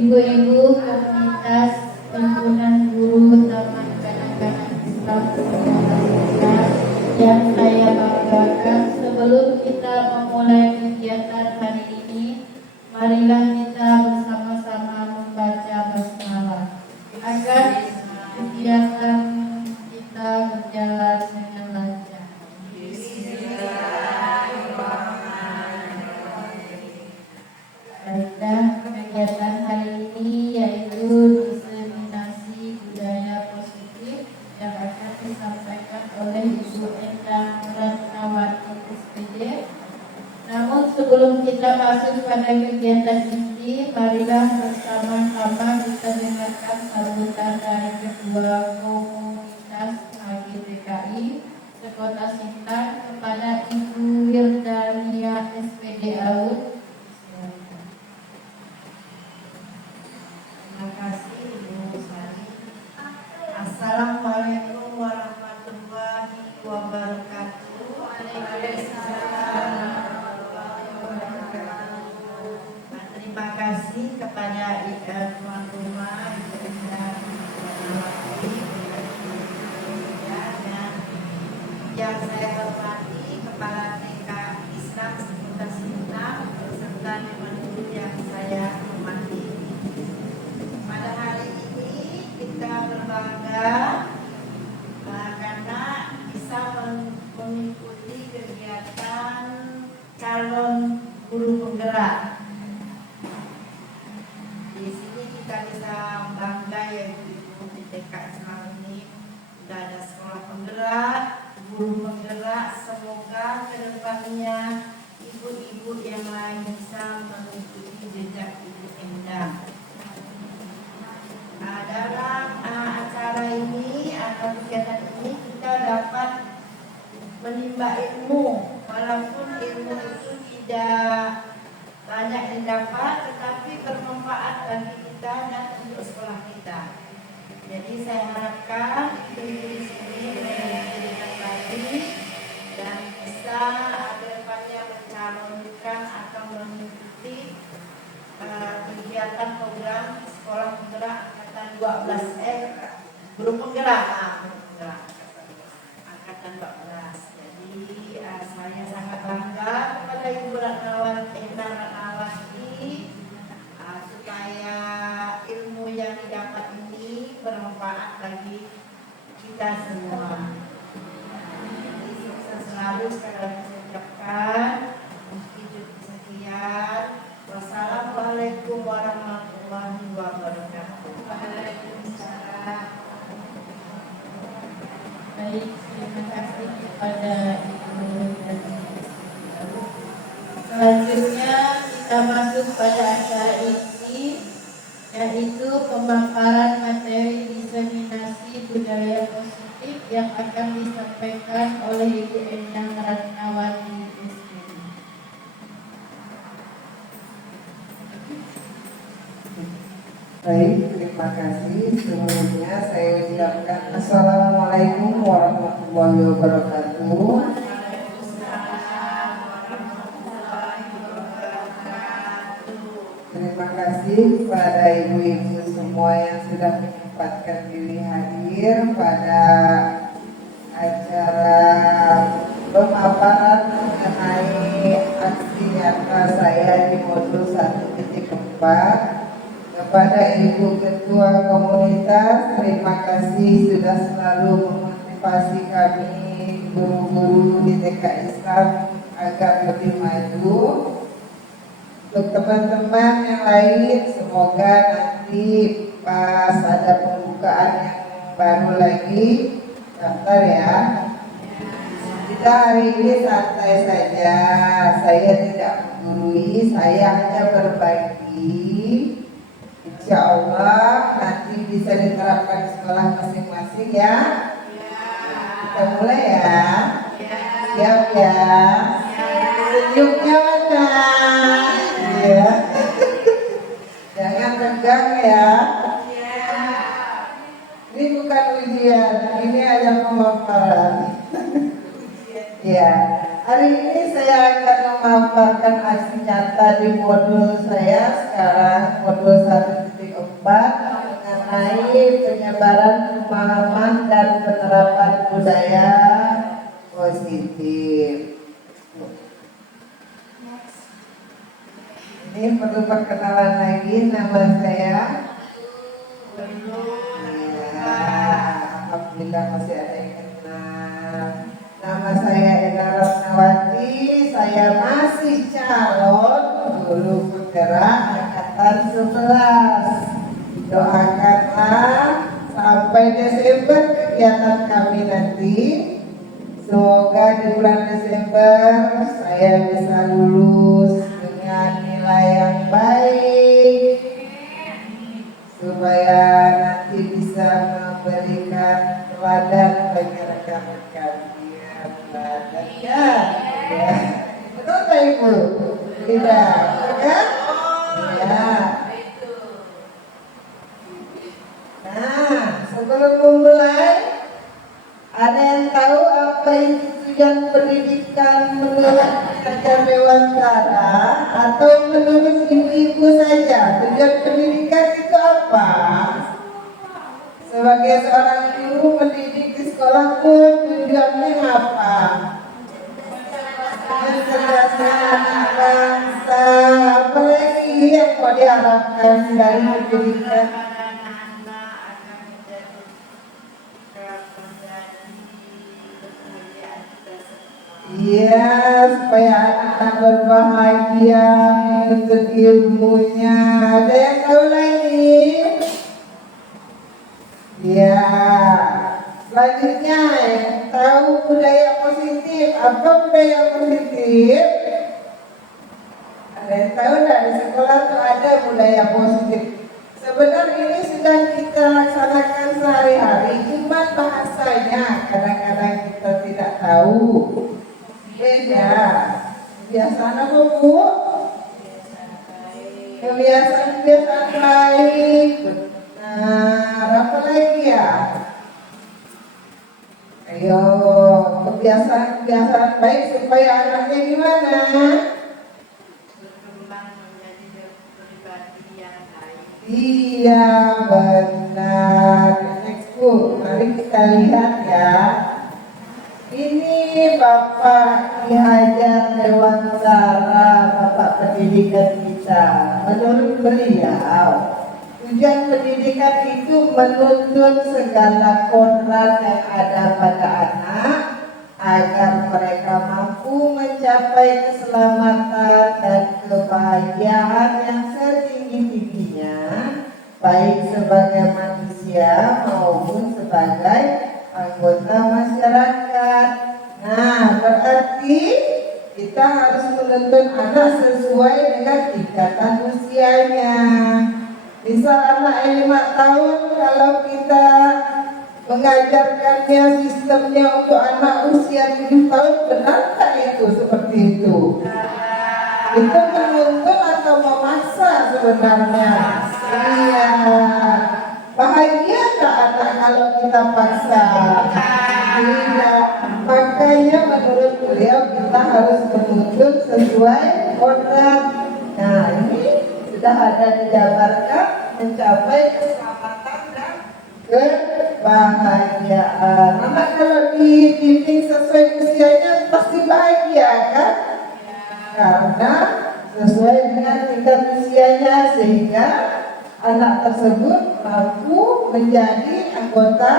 ibu-ibu komunitas himpunan guru Taman Kanak-kanak Islam yang saya banggakan. Sebelum kita memulai kegiatan hari ini, marilah kita bersama-sama membaca basmalah agar kegiatan kita berjalan dengan lancar. Baiklah, kegiatan hari ini yaitu diseminasi budaya positif yang akan disampaikan oleh Ibu Endang Ratnawati SPD. Namun sebelum kita masuk pada kegiatan inti, marilah bersama-sama kita dengarkan sambutan dari Ketua Komunitas HGTKI Sekota Sintang kepada Ibu Wirdania SPD AUD. Terima kasih Ibu Sari. Assalamualaikum warahmatullahi wabarakatuh. Terima kasih kepada tuan rumah dan yang saya hormati Kepala TK Islam Sekota Sintang beserta Dewan Guru yang saya hormati. Pada hari ini kita berbangga karena bisa mengikuti kegiatan calon guru penggerak. Di sini kita bisa bangga yaitu di TK Islam ini sudah ada sekolah penggerak, guru penggerak. Semoga kedepannya ibu-ibu yang lain bisa mengikuti jejak Ibu Endang. Dalam acara ini atau kegiatan ini kita dapat menimba ilmu, walaupun ilmu itu tidak banyak didapat, tetapi bermanfaat bagi kita dan untuk sekolah kita. Jadi saya harapkan ibu-ibu di sini mengikuti dengan baik dan bisa kedepannya mencalonkan atau mengikuti kegiatan program sekolah penggerak angkatan 12 guru penggerak angkatan 12. Jadi saya sangat bangga kepada Ibu Endang Ratnawati supaya ilmu yang didapat ini bermanfaat bagi kita semua. Jadi sukses selalu sekali lagi saya ucapkan. Sekian. Wassalamualaikum warahmatullahi wabarakatuh. Waalaikumsalam. Baik, terima kasih kepada Ibu Wirdania. Selanjutnya kita masuk pada acara inti, yaitu pemaparan materi diseminasi budaya positif yang akan disampaikan oleh Ibu Endang Ratnawati SPD. Baik, terima kasih. Sebelumnya saya ucapkan Assalamualaikum warahmatullahi wabarakatuh. Terima kasih kepada ibu-ibu semua yang sudah menyempatkan diri hadir pada acara pemaparan mengenai aksi nyata saya di modul 1.4. Kepada Ibu Ketua Komunitas, terima kasih sudah selalu memotivasi kami guru-guru di TK Islam agar lebih maju. Untuk teman-teman yang lain, semoga nanti pas ada pembukaan yang baru lagi daftar ya. Kita hari ini santai saja, saya tidak menggurui, saya hanya berbagi. Insya Allah nanti bisa diterapkan di sekolah masing-masing ya. Kita mulai ya. Siap ya. Senyumnya mana? Ya. Jangan tegang ya. Ini bukan ujian, ini hanya pemaparan. Ya. Hari ini saya akan memaparkan aksi nyata di modul saya sekarang, modul 1.4 mengenai penyebaran pemahaman dan penerapan budaya positif. Ini perlu perkenalan lagi, nama saya. Ya, alhamdulillah masih ada yang kenal. Nama saya Eda Ratnawati, saya masih calon guru penggerak angkatan 11. Doakanlah sampai Desember kegiatan kami nanti. Semoga di bulan Desember saya bisa lulus dengan nilai yang baik, supaya nanti bisa memberikan teladan bagi rekan-rekan. Ya, betul tak Ibu? Tidak, kan? Ya. Nah, sebelum memulai, ada yang tahu apa itu tujuan pendidikan menurut Ajar Dewantara atau menurut ibu-ibu saja? Tujuan pendidikan itu apa? Sebagai seorang guru mendidik di sekolah pun tujuannya apa? Mencerdaskan bangsa. Apalagi yang mau diharapkan dari pendidikan? Iya, supaya anak berbahagia menuntut ilmunya. Ada yang tahu lagi? Ya, selanjutnya yang tahu budaya positif. Apa budaya positif? Ada yang tahu enggak, di sekolah tuh ada budaya positif. Sebenarnya ini sudah kita laksanakan sehari-hari, cuma bahasanya kadang-kadang kita tidak tahu. Beda. Kebiasaan apa Bu? Kebiasaan baik. Nah, apa lagi ya? Ayo, kebiasaan baik supaya anaknya gimana? Berkembang menjadi pribadi yang baik. Iya, benar. Next Bu, mari kita lihat ya. Ini Bapak Ki Hajar Dewantara, Bapak pendidikan kita. Menurut beliau, tujuan pendidikan itu menuntut segala kodrat yang ada pada anak agar mereka mampu mencapai keselamatan dan kebahagiaan yang setinggi-tingginya, baik sebagai manusia maupun sebagai anggota masyarakat. Nah, berarti kita harus menuntun anak sesuai dengan tingkatan usianya. Misal anak yang 5 tahun, kalau kita mengajarkannya sistemnya untuk anak usia 7 tahun, benarkah itu seperti itu? Itu menuntun atau memaksa sebenarnya? Iya. Bahagia tak anak kalau kita paksa? Tidak. Makanya menurut beliau kita harus menuntun sesuai kodrat. Nah, ini sudah ada dijabarkan mencapai keselamatan dan kebahagiaan. Anak kalau dibimbing sesuai usianya pasti bahagia kan? Karena sesuai dengan tingkat usianya, sehingga anak tersebut mampu menjadi anggota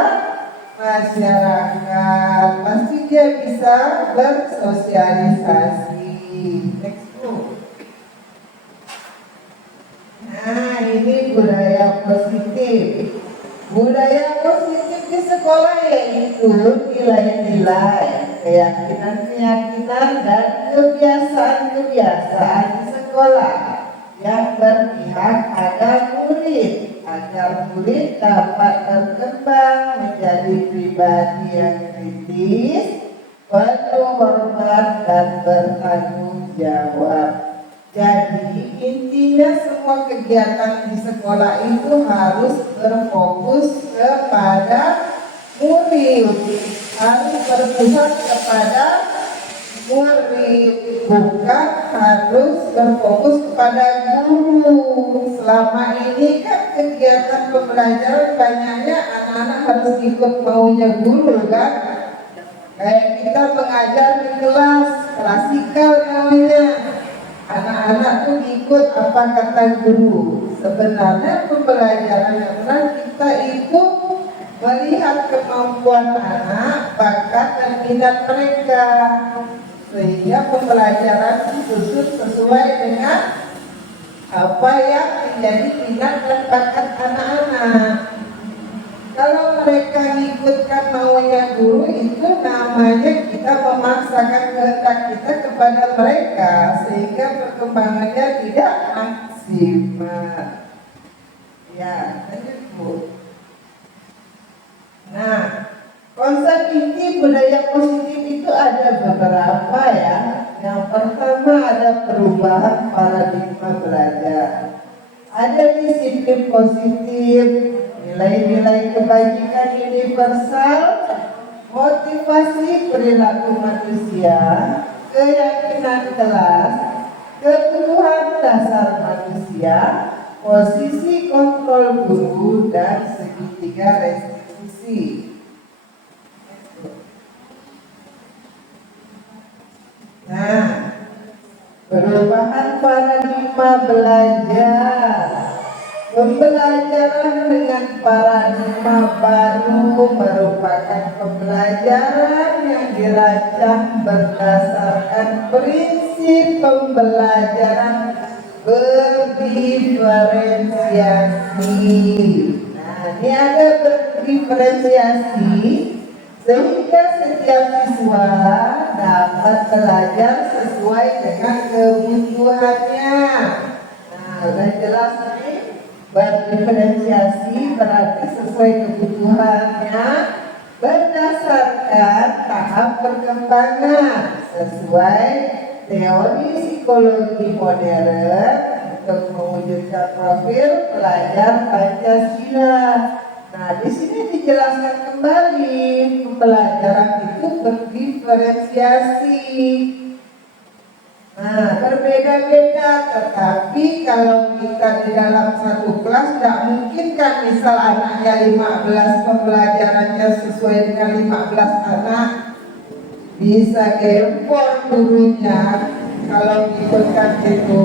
masyarakat. Pasti dia bisa bersosialisasi. Next Bu. Nah, ini budaya positif. Budaya positif di sekolah yaitu nilai-nilai, keyakinan-keyakinan dan kebiasaan-kebiasaan di sekolah yang berpihak pada murid, agar murid dapat berkembang menjadi pribadi yang kritis, penuh hormat dan bertanggung jawab. Jadi intinya semua kegiatan di sekolah itu harus berfokus kepada murid, harus berpusat kepada murid, bukan harus berfokus kepada guru. Selama ini kan kegiatan pembelajaran banyaknya anak-anak harus ikut maunya guru kan. Kayak kita mengajar di kelas klasikal namanya, anak-anak tuh ikut apa kata guru. Sebenarnya pembelajaran yang benar kita itu melihat kemampuan anak, bakat dan minat mereka, sehingga pembelajaran khusus sesuai dengan apa yang menjadi minat dan bakat anak-anak. Kalau mereka ngikutkan maunya guru, itu namanya kita memaksakan kehendak kita kepada mereka, sehingga perkembangannya tidak maksimal. Ya, lanjut Bu. Nah, konsep inti budaya positif itu ada beberapa ya. Yang pertama ada perubahan paradigma belajar. Ada disiplin positif, nilai-nilai kebajikan universal, motivasi perilaku manusia, keyakinan kelas, kebutuhan dasar manusia, posisi kontrol guru, dan segitiga restitusi. Nah, perubahan paradigma belajar. Pembelajaran dengan paradigma baru merupakan pembelajaran yang dirancang berdasarkan prinsip pembelajaran berdiferensiasi. Nah, ini ada berdiferensiasi sehingga setiap siswa dapat belajar sesuai dengan kebutuhannya. Nah, udah jelas nih, berdiferensiasi berarti sesuai kebutuhannya berdasarkan tahap perkembangan sesuai teori psikologi modern untuk mewujudkan profil pelajar Pancasila. Nah, di sini dijelaskan kembali pembelajaran itu berdiferensiasi. Nah, berbeda-beda, tetapi kalau kita di dalam satu kelas tidak mungkin kan misal anaknya 15 pembelajarannya sesuai dengan 15 anak, bisa gempor gurunya kalau ikutkan itu.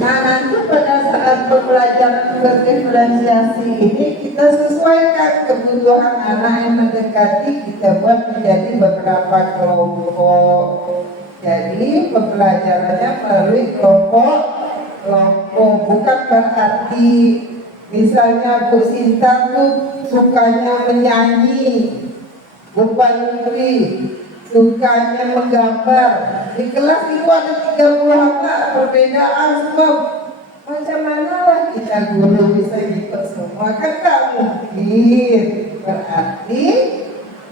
Nah, nanti pada saat pembelajaran berdiferensiasi ini kita sesuaikan kebutuhan anak yang mendekati, kita buat menjadi beberapa kelompok. Jadi pembelajarannya melalui kelompok, bukan berarti misalnya Bu Sinta tuh sukanya menyanyi, Bu Putri sukanya menggambar. Di kelas itu ada 30 anak, perbedaan semua. Macam mana lah kita guru bisa ikut semua? Kan tak mungkin. Berarti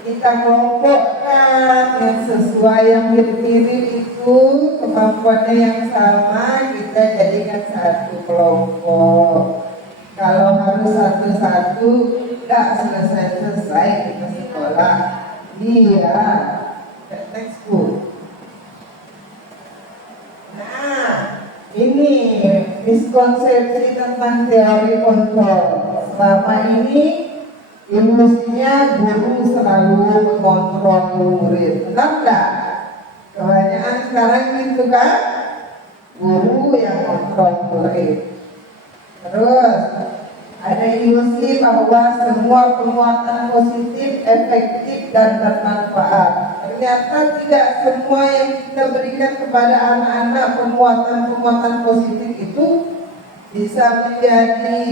kita kelompokkan yang sesuai, yang mirip-mirip itu kemampuannya yang sama, kita jadikan satu kelompok. Kalau harus satu-satu, tidak selesai-selesai kita sekolah. Iya, textbook. Nah, ini miskonsepsi tentang teori kontrol. Selama ini ilusinya guru selalu mengontrol murid. Benar enggak? Kebanyakan sekarang gitu kan, guru yang kontrol murid. Terus ada ilusi bahwa semua penguatan positif efektif dan bermanfaat. Ternyata tidak semua yang kita berikan kepada anak-anak penguatan positif itu bisa menjadi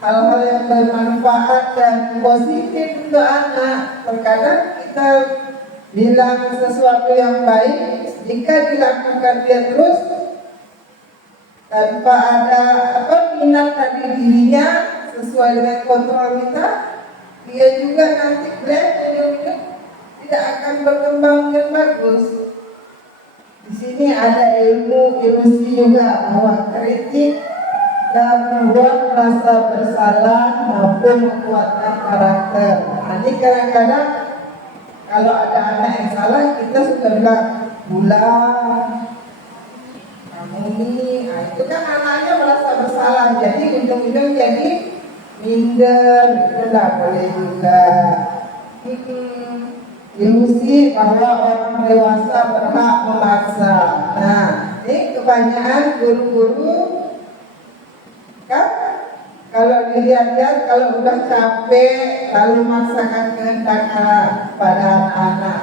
hal-hal yang bermanfaat dan positif untuk anak. Terkadang kita bilang sesuatu yang baik, jika dilakukan dia terus tanpa ada minat tadi dirinya sesuai dengan kontrol kita, dia juga nanti ujung-ujung tidak akan berkembang dengan bagus. Di sini ada ilusi juga bahwa kritik dan membuat rasa bersalah mampu menguatkan karakter. Nah, ini kadang-kadang kalau ada anak yang salah, kita suka bilang, pulang kamu nih, nah, itu kan anaknya merasa bersalah, jadi ujung-ujung jadi minder, itu nggak boleh juga. Ilusi bahwa orang dewasa berhak memaksa. Nah, ini kebanyakan guru-guru kan kalau dilihat-lihat kalau udah capek lalu memaksakan kehendak pada anak-anak.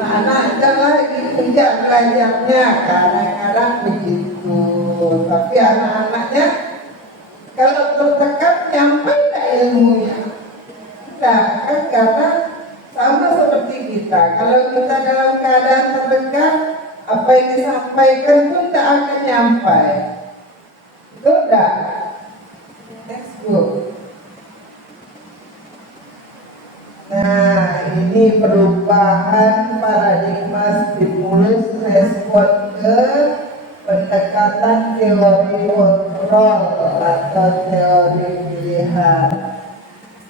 Anak-anak jangan lagi tidak belajarnya, kadang-kadang begitu. Tapi anak-anaknya kalau tertekan nyampe tak ilmunya. Tidak, kan karena sama seperti kita. Kalau kita dalam keadaan tertekan, apa yang disampaikan pun tak akan nyampai. Betul tak? Next book. Nah, ini perubahan paradigma stimulus respon ke pendekatan teori kontrol atau teori pilihan.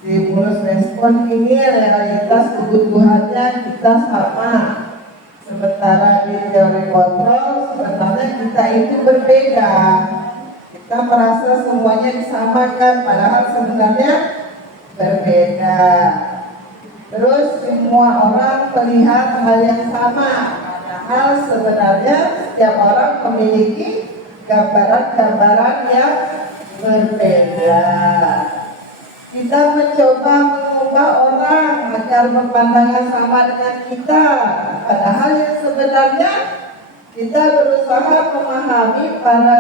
Stimulus respon ini realitas kebutuhannya kita sama. Sementara di teori kontrol sebenarnya kita itu berbeda. Kita merasa semuanya disamakan, padahal sebenarnya berbeda. Terus semua orang melihat hal yang sama, padahal sebenarnya setiap orang memiliki gambaran-gambaran yang berbeda. Kita mencoba mengubah orang agar berpandangan sama dengan kita, padahal yang sebenarnya kita berusaha memahami para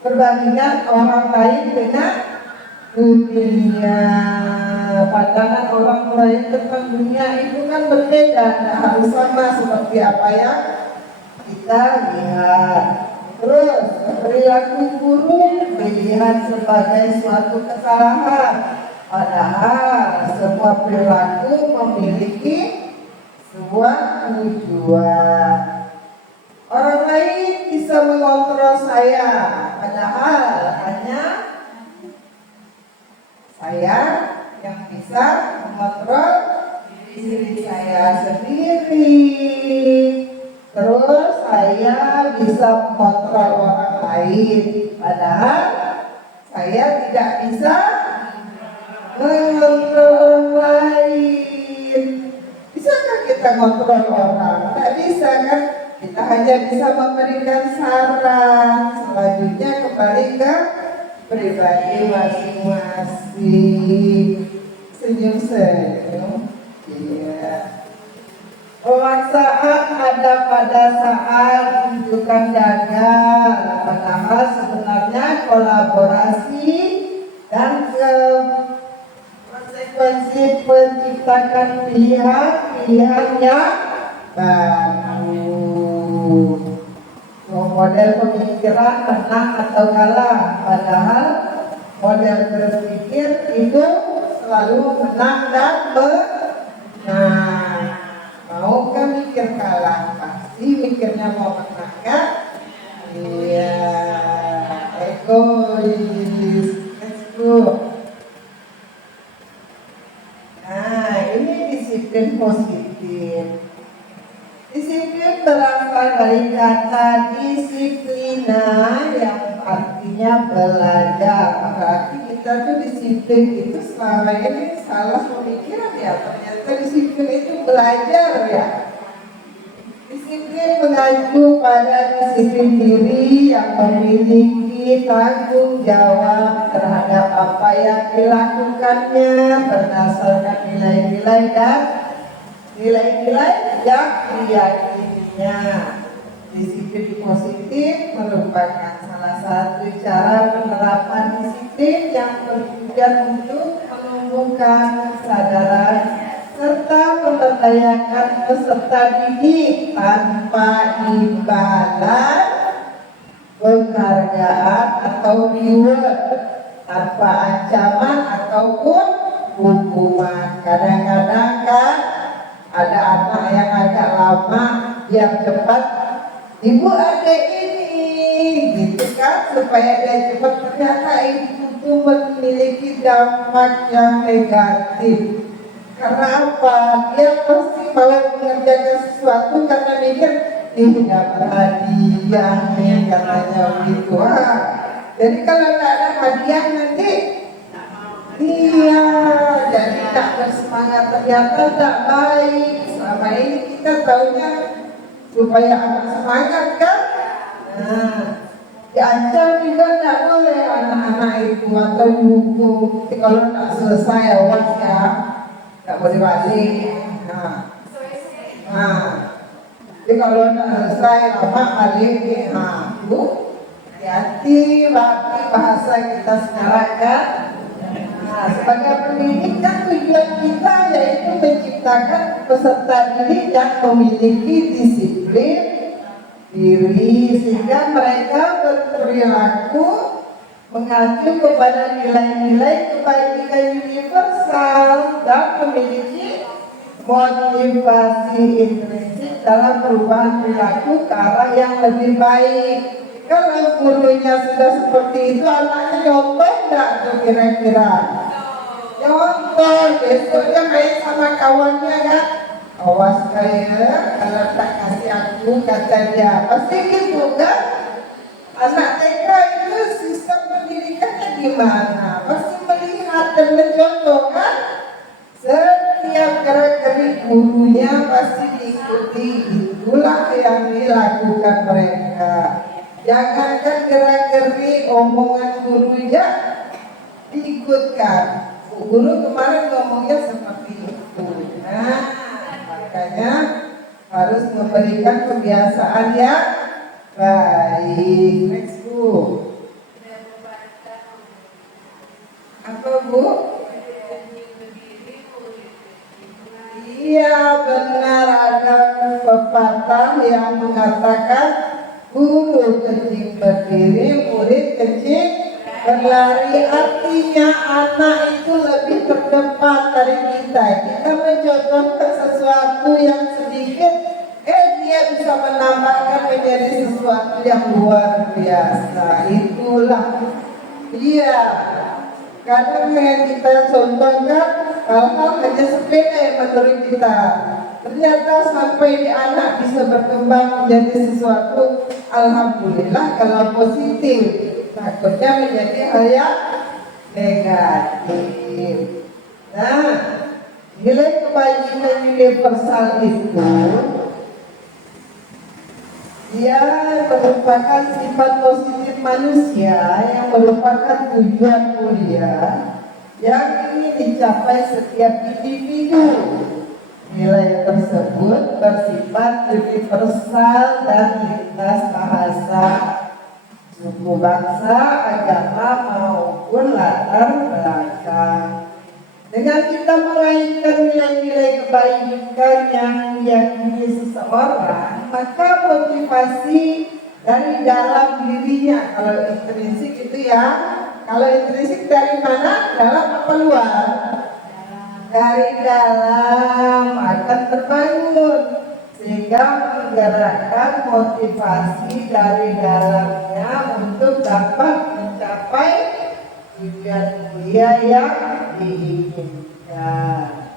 perbandingan orang lain dengan dunia. Pandangan orang lain tentang dunia itu kan berbeda, tidak harus sama seperti apa yang kita lihat. Terus perilaku buruk dilihat sebagai suatu kesalahan, padahal semua perilaku memiliki sebuah tujuan. Orang lain bisa mengontrol saya, padahal hanya saya yang bisa mengontrol diri saya sendiri. Terus saya bisa mengontrol orang lain, padahal saya tidak bisa mengontrol orang lain. Bisakah kita mengontrol orang? Tidak bisa kan? Kita hanya bisa memberikan saran. Selanjutnya kembali ke pribadi masing-masing. Senyum-senyum. Iya. Pemaksaan ada pada saat tunjukkan gagal, padahal sebenarnya kolaborasi dan konsekuensi menciptakan pilihan yang baru. Model pemikiran menang atau kalah, padahal model berpikir itu selalu menang dan menang. Maukah mikir kalah? Pasti mikirnya mau menang kan? Iya, egois. Let's go. Nah, ini disiplin positif. Disiplin berasal dari kata disiplina yang artinya belajar. Berarti kita tuh disiplin itu selama ini salah pemikiran ya. Ternyata disiplin itu belajar ya. Disiplin mengacu pada disiplin diri yang memiliki tanggung jawab terhadap apa yang dilakukannya berdasarkan nilai-nilai dan nilai-nilai yang diyakininya. Disiplin positif merupakan salah satu cara penerapan disiplin yang bertujuan untuk menumbuhkan kesadaran serta memberdayakan peserta didik tanpa imbalan, penghargaan atau reward, tanpa ancaman ataupun hukuman. Kadang-kadang kan ada anak yang agak lama, yang cepat, ibu ada ini, gitu kan, supaya dia cepat. Ternyata itu memiliki dampak yang negatif. Karena apa? Dia pasti mau mengerjakan sesuatu karena mikir dapat hadiah nih katanya begitu. Jadi kalau tidak ada hadiah nanti iya, jadi tak bersemangat, ternyata tak baik. Selama ini kita taunya supaya anak semangat kan. Nah, diancam juga tidak boleh anak-anak itu atau dihukum. Kalau tak selesai awasnya tak boleh balik. Jadi kalau tak selesai lama balik, bu, hati-hati bahasa kita sekarang kan. Sebagai pendidikan tujuan kita yaitu menciptakan peserta didik yang memiliki disiplin diri sehingga mereka berperilaku mengacu kepada nilai-nilai kebaikan universal dan memiliki motivasi intrinsik dalam perubahan perilaku ke arah yang lebih baik. Kalau gurunya sudah seperti itu, anaknya nyontoh enggak tuh kira-kira? Nyontoh, besoknya main sama kawannya kan? Awas saya, kalau tak kasih aku, kata dia. Pasti gitu kan? Anak TK itu sistem pendidikannya gimana? Pasti melihat dan mencontoh kan? Setiap gerak-gerik gurunya pasti diikuti. Itulah yang dilakukan mereka. Jangankan gerak-gerik omongan gurunya diikutkan. Guru kemarin ngomongnya seperti itu. Nah, makanya harus memberikan kebiasaan yang baik. Next, Bu. Apa, Bu? Iya, benar, ada pepatah yang mengatakan guru kencing berdiri, murid kencing berlari. Artinya anak itu lebih terdepan dari kita. Kita mencontohkan sesuatu yang sedikit, dia bisa menambahkan menjadi sesuatu yang luar biasa. Itulah dia. Kadang yang kita contohkan hal-hal hanya sepele menurut kita. Ternyata sampai di anak bisa berkembang menjadi sesuatu, alhamdulillah kalau positif. Takutnya menjadi hal yang negatif. Nah, nilai kebajikan universal itu dia merupakan sifat positif manusia yang merupakan tujuan mulia yang ingin dicapai setiap individu. Nilai tersebut bersifat universal dan lintas bahasa, suku, bangsa, agama maupun latar belakang. Dengan kita meraihkan nilai-nilai kebaikan yang diyakini seseorang, maka motivasi dari dalam dirinya, kalau intrinsik itu ya, kalau intrinsik dari mana? Dalam apa luar? Dari dalam akan terbangun, sehingga menggerakkan motivasi dari dalamnya untuk dapat mencapai tujuan mulia yang diinginkan.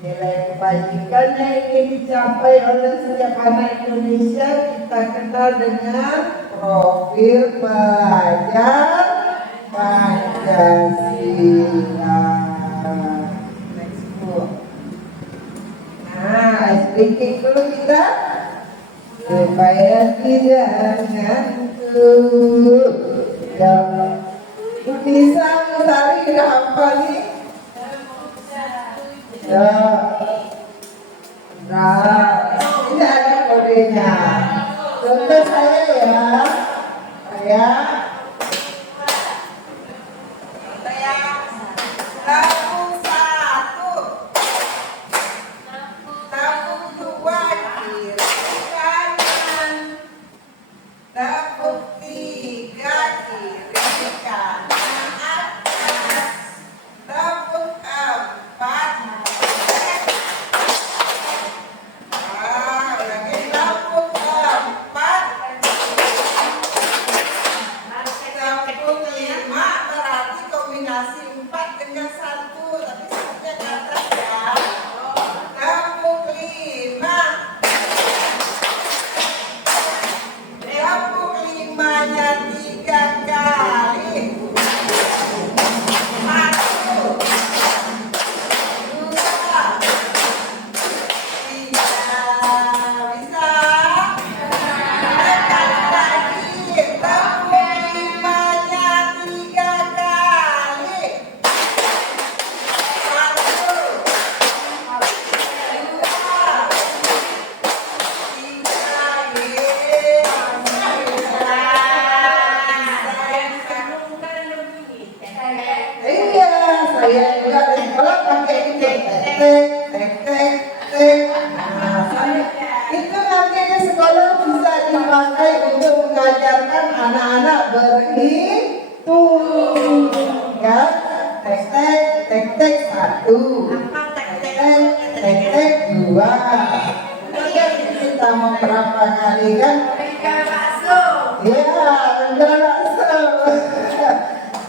Nilai kebajikan yang ingin dicapai oleh setiap anak Indonesia kita kenal dengan profil pelajar Pancasila. Speaking dulu kita supaya tidak ngantuk. Ya, bisa Sari udah hafal nih? Ya, nah, ini ada kodenya. Contoh saya ya, saya pakai untuk mengajarkan anak-anak berhitung, ya. Tek-tek satu, tek-tek dua. Kemudian kita mau berapa kali kan? Ya, langsung.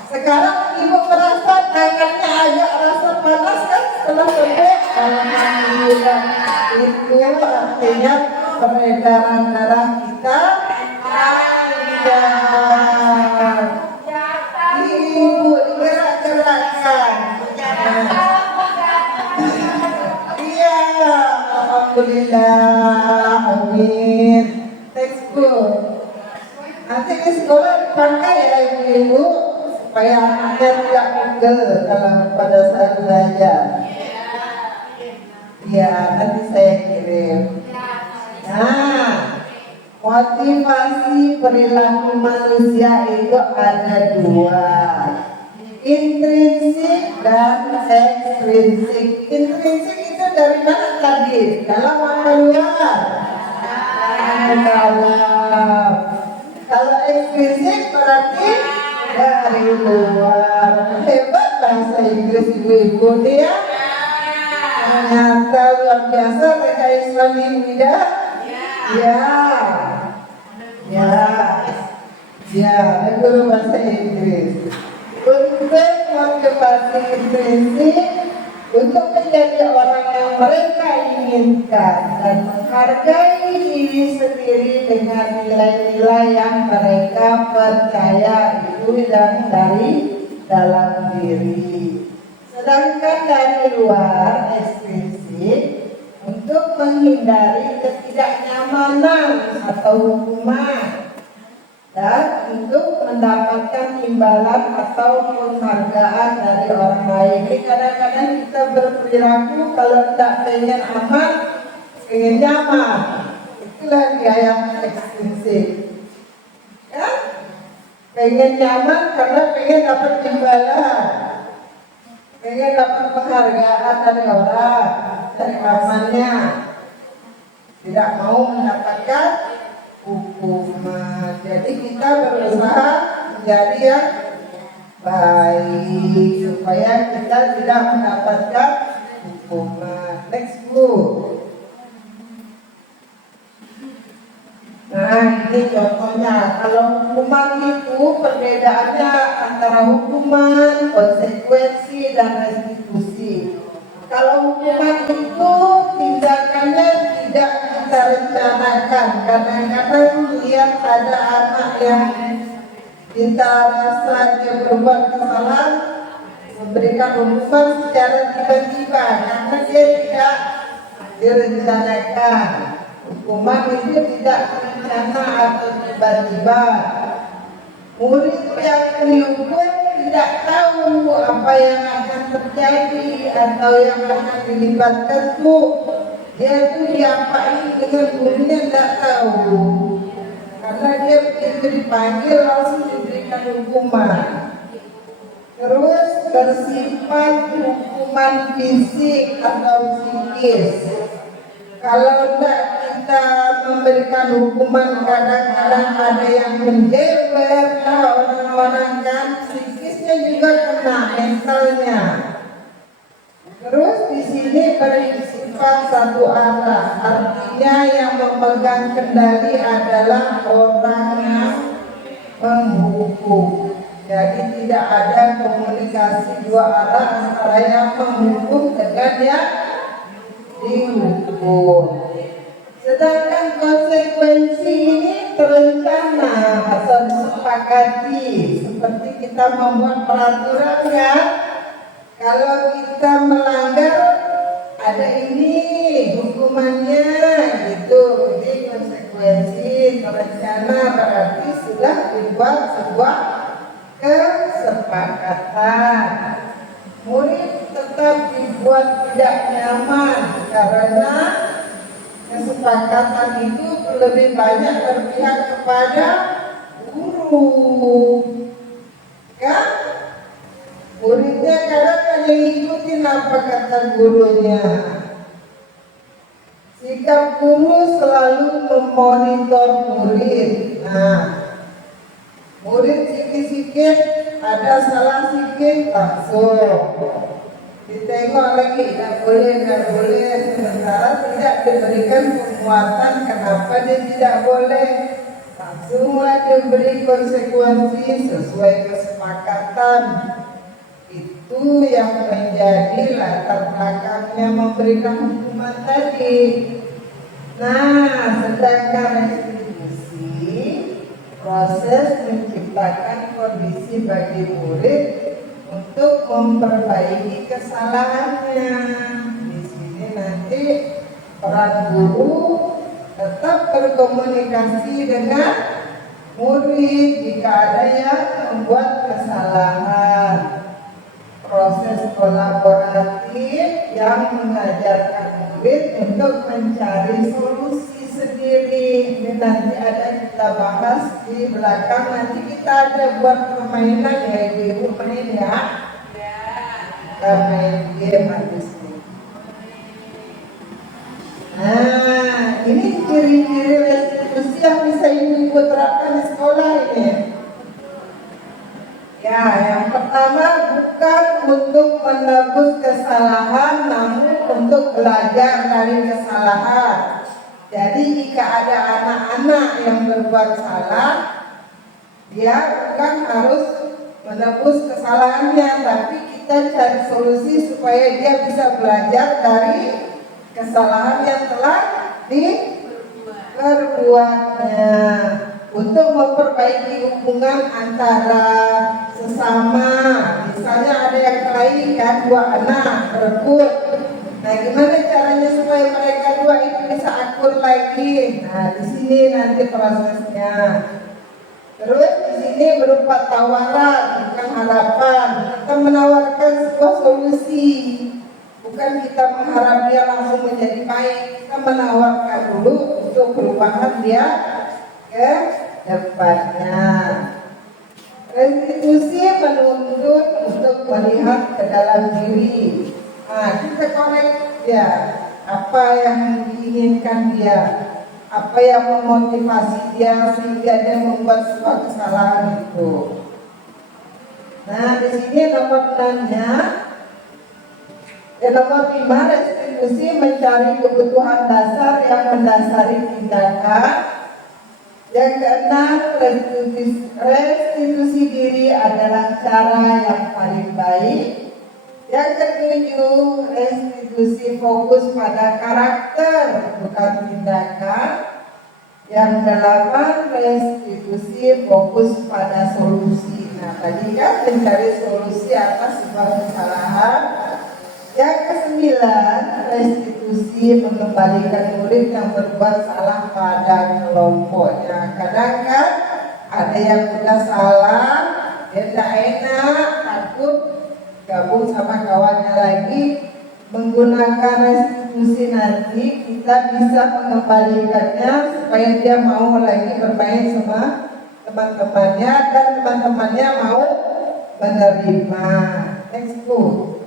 Sekarang ibu merasa tangannya agak rasa panas kan setelah sampai. Alhamdulillah, itu artinya peredaran darah kita lancar. Ibu gerak-gerakkan. Iya, alhamdulillah, amin. Textbook. Nanti di sekolah dipakai ya ibu-ibu supaya anaknya tidak pegel kalau pada saat belajar. Iya, nanti saya kirim. Nah, motivasi perilaku manusia itu ada dua, intrinsik dan ekstrinsik. Intrinsik itu dari mana tadi? Dalam apa luar? Dalam. Kalau ekstrinsik berarti dari luar. Hebat bahasa Inggris ibu-ibu dia. Ternyata luar biasa mereka Islam ini ya. Ya, guru bahasa Inggris. Untuk motivasi intrinsik untuk menjadi orang yang mereka inginkan dan menghargai diri sendiri dengan nilai-nilai yang mereka percaya itu yang dari dalam diri. Sedangkan dari luar ekstrinsik untuk menghindari ketidaknyamanan atau hukuman dan untuk mendapatkan imbalan atau penghargaan dari orang lain. Jadi kadang-kadang kita berperilaku kalau tidak pengen aman, pengen nyaman. Itulah dia yang ekstrinsik. Ya? Pengen nyaman karena pengen dapat imbalan, pengen dapat penghargaan dari orang, dari amannya. Tidak mau mendapatkan hukuman. Jadi kita berusaha menjadi yang baik supaya kita tidak mendapatkan hukuman. Next book. Nah, ini contohnya. Kalau hukuman itu perbedaannya antara hukuman, konsekuensi, dan restitusi. Kalau hukuman itu tindakannya tidak kita rencanakan. Kadang-kadang lihat ada anak yang kita rasa dia berbuat kesalahan, memberikan hukuman secara tiba-tiba karena dia tidak direncanakan. Hukuman itu tidak terencana atau tiba-tiba. Murid yang dihukum tidak tahu apa yang akan terjadi atau yang akan dilibatkan tuh. Dia itu diapain dengan gurunya tidak tahu. Karena dia begitu dipanggil langsung diberikan hukuman. Terus bersifat hukuman fisik atau psikis. Kalau tidak kita memberikan hukuman, kadang-kadang ada yang menjewer, orang-orang kan psikisnya juga kena, mentalnya. Terus di sini bersifat satu arah, artinya yang memegang kendali adalah orang yang menghukum. Jadi tidak ada komunikasi dua arah antara yang menghukum dengan yang dihukum. Sedangkan konsekuensi ini terencana atau disepakati, seperti kita membuat peraturannya. Kalau kita melanggar ada ini hukumannya gitu. Jadi konsekuensi terencana berarti sudah dibuat sebuah kesepakatan. Murid tetap dibuat tidak nyaman karena kesepakatan itu lebih banyak berpihak kepada guru. Ya, muridnya kadang hanya ikutin apa kata gurunya. Sikap guru selalu memonitor murid. Nah, murid sikit-sikit ada salah sikit langsung ditengok lagi, tidak boleh. Sementara tidak diberikan penguatan kenapa dia tidak boleh, langsunglah diberi konsekuensi sesuai kesepakatan. Itu yang menjadi latar belakangnya memberikan hukuman tadi. Nah, sedangkan restitusi proses menciptakan kondisi bagi murid untuk memperbaiki kesalahannya. Di sini nanti peran guru tetap berkomunikasi dengan murid jika ada yang membuat kesalahan. Proses kolaboratif yang mengajarkan murid untuk mencari solusi sendiri. Ini nanti ada kita bahas di belakang. Nanti kita ada buat permainan ya, ibu main ya. Kita main game habis ini. Nah, ini ciri-ciri restitusi yang bisa ibu terapkan di sekolah ini. Ya, yang pertama bukan untuk menebus kesalahan, namun untuk belajar dari kesalahan. Jadi jika ada anak-anak yang berbuat salah, dia bukan harus menebus kesalahannya, tapi kita cari solusi supaya dia bisa belajar dari kesalahan yang telah diperbuatnya. Untuk memperbaiki hubungan antara sesama, misalnya ada yang kelahi kan, dua anak berebut. Nah, gimana caranya supaya mereka dua itu bisa akur lagi? Nah, di sini nanti prosesnya. Terus di sini berupa tawaran, bukan harapan. Kita menawarkan sebuah solusi, bukan kita mengharap dia langsung menjadi baik. Kita menawarkan dulu untuk perubahan dia ke depannya. Restitusi menuntut untuk melihat ke dalam diri. Nah, kita korek dia, apa yang diinginkan dia, apa yang memotivasi dia sehingga dia membuat sebuah kesalahan itu. Nah, di sini nomor 6-nya, nomor 5, restitusi mencari kebutuhan dasar yang mendasari tindakan. Yang keenam, restitusi diri adalah cara yang paling baik. Yang ketujuh, restitusi fokus pada karakter bukan tindakan. Yang delapan, restitusi fokus pada solusi. Nah, tadi kan mencari solusi atas sebuah kesalahan. Yang kesembilan, restitusi mengembalikan murid yang berbuat salah pada kelompoknya. Kadang kan ada yang sudah salah, dia tidak enak, takut gabung sama kawannya lagi. Menggunakan restitusi nanti kita bisa mengembalikannya supaya dia mau lagi bermain sama teman-temannya dan teman-temannya mau menerima. Next book.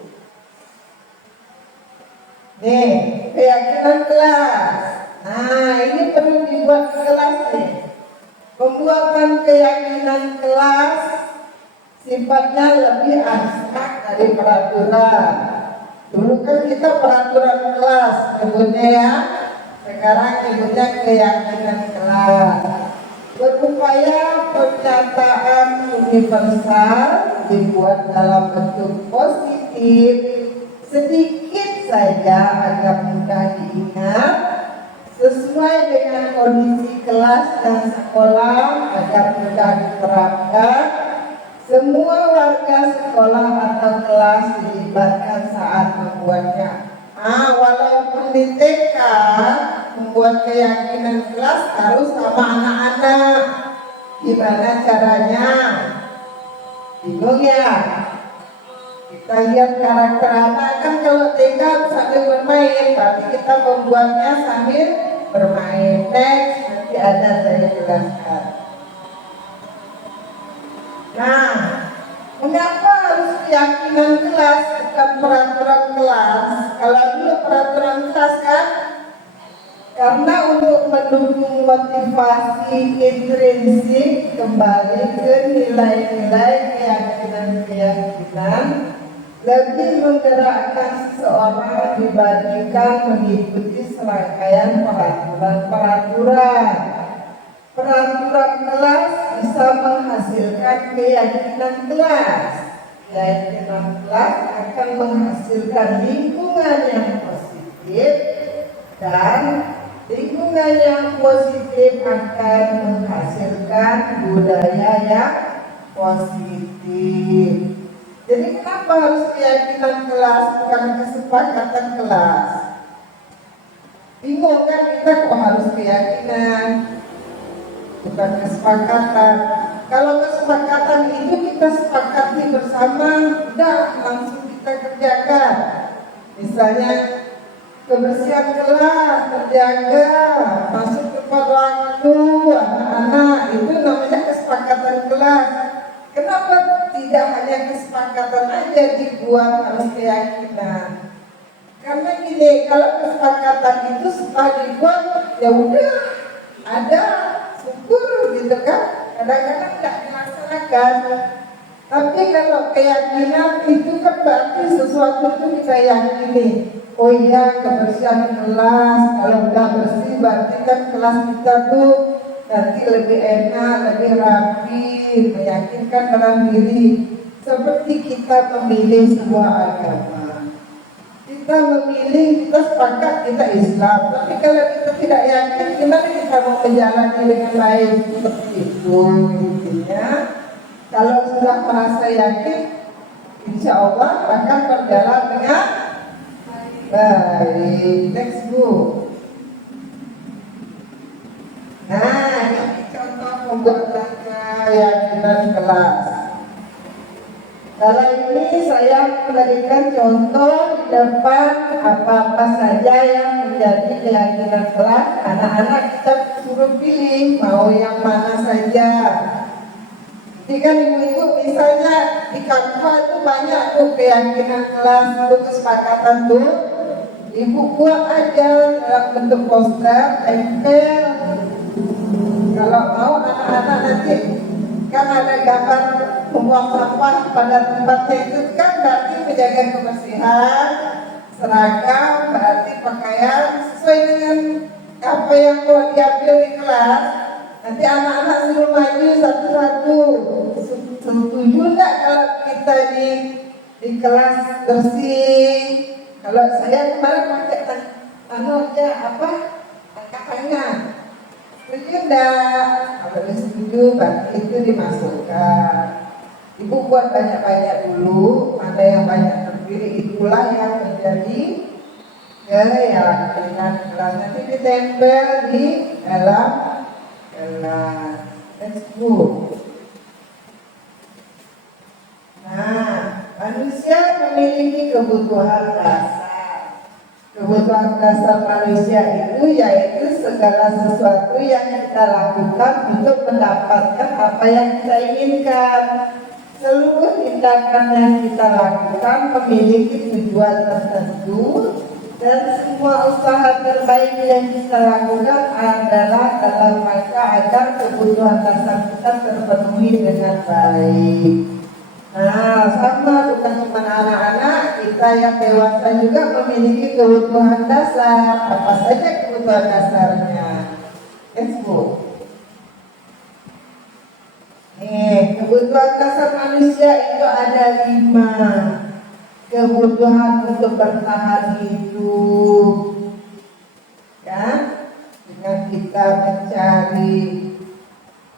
Nih, keyakinan kelas. Nah, ini perlu dibuat kelas nih. Pembuatan keyakinan kelas sifatnya lebih abstrak dari peraturan. Dulu kan kita peraturan kelas nyebutnya ya. Sekarang nyebutnya keyakinan kelas. Berupaya pernyataan universal dibuat dalam bentuk positif, sedikit saja agar mudah diingat, sesuai dengan kondisi kelas dan sekolah agar mudah diterapkan. Semua warga sekolah atau kelas dilibatkan saat membuatnya. Walaupun di TK membuat keyakinan kelas harus sama anak-anak. Gimana caranya? Bingung ya? Kita lihat karakter anak kan, kalau TK sambil bermain, berarti kita membuatnya sambil bermain. Next, nanti ada saya jelaskan. Nah, mengapa harus keyakinan kelas bukan peraturan kelas? Kalau dulu peraturan kelas kan Karena untuk mendukung motivasi intrinsik kembali ke nilai-nilai keyakinan-keyakinan lebih menggerakkan seseorang dibandingkan mengikuti serangkaian peraturan-peraturan. Peraturan kelas bisa menghasilkan keyakinan kelas. Keyakinan kelas akan menghasilkan lingkungan yang positif, dan lingkungan yang positif akan menghasilkan budaya yang positif. Jadi kenapa harus keyakinan kelas bukan kesepakatan kelas? Bingung kan kita kok harus keyakinan bukan kesepakatan? Kalau kesepakatan itu kita sepakati bersama, udah langsung kita kerjakan. Misalnya kebersihan kelas terjaga, masuk tepat waktu, anak-anak, itu namanya kesepakatan kelas. Kenapa tidak hanya kesepakatan aja dibuat harus keyakinan? Karena gini, kalau kesepakatan itu setelah dibuat, ya udah ada syukur gitu kan. Kadang-kadang tidak dilaksanakan. Tapi kalau keyakinan itu kan berarti sesuatu itu kita yakini. Oh iya, kebersihan kelas, kalau udah bersih berarti kan kelas kita tuh nanti lebih enak, lebih rapi, meyakinkan dalam diri. Seperti kita memilih sebuah agama, kita memilih, kita sepakat kita Islam, tapi kalau kita tidak yakin, gimana kita mau menjalani dengan baik? Seperti itu intinya. Kalau sudah merasa yakin, insya Allah akan berjalan dengan baik. Next book. Nah, ini contoh pembuatan keyakinan kelas. Kalau ini saya memberikan contoh di depan apa-apa saja yang menjadi keyakinan kelas. Anak-anak kita suruh pilih mau yang mana saja. Jadi kan ibu-ibu misalnya di Canva itu banyak tuh keyakinan kelas, tuh kesepakatan tuh. Ibu buat aja dalam bentuk poster, tempel. Kalau mau anak-anak nanti kan ada gambar membuang sampah pada tempatnya, itu kan berarti menjaga kebersihan, seragam berarti pakaian sesuai dengan apa yang mau diambil di kelas. Nanti anak-anak suruh maju satu-satu. Setuju enggak kalau kita di kelas bersih? Kalau saya kemarin pakai aja apa? Angkat tangan. Setuju enggak? Kalau setuju berarti itu dimasukkan. Ibu buat banyak-banyak dulu, mana yang banyak terpilih itulah yang menjadi keyakinan kelas. Nanti ditempel di dalam kelas. Textbook. Nah, manusia memiliki kebutuhan dasar. Kebutuhan dasar manusia itu yaitu segala sesuatu yang kita lakukan untuk mendapatkan apa yang kita inginkan. Seluruh tindakan yang kita lakukan memiliki tujuan tertentu, dan semua usaha terbaik yang kita lakukan adalah dalam rangka agar kebutuhan dasar kita terpenuhi dengan baik. Nah, sama bukan cuma anak-anak, kita yang dewasa juga memiliki kebutuhan dasar. Apa saja kebutuhan dasarnya? Facebook. Kebutuhan dasar manusia itu ada 5. Kebutuhan untuk bertahan hidup, ya, dengan kita mencari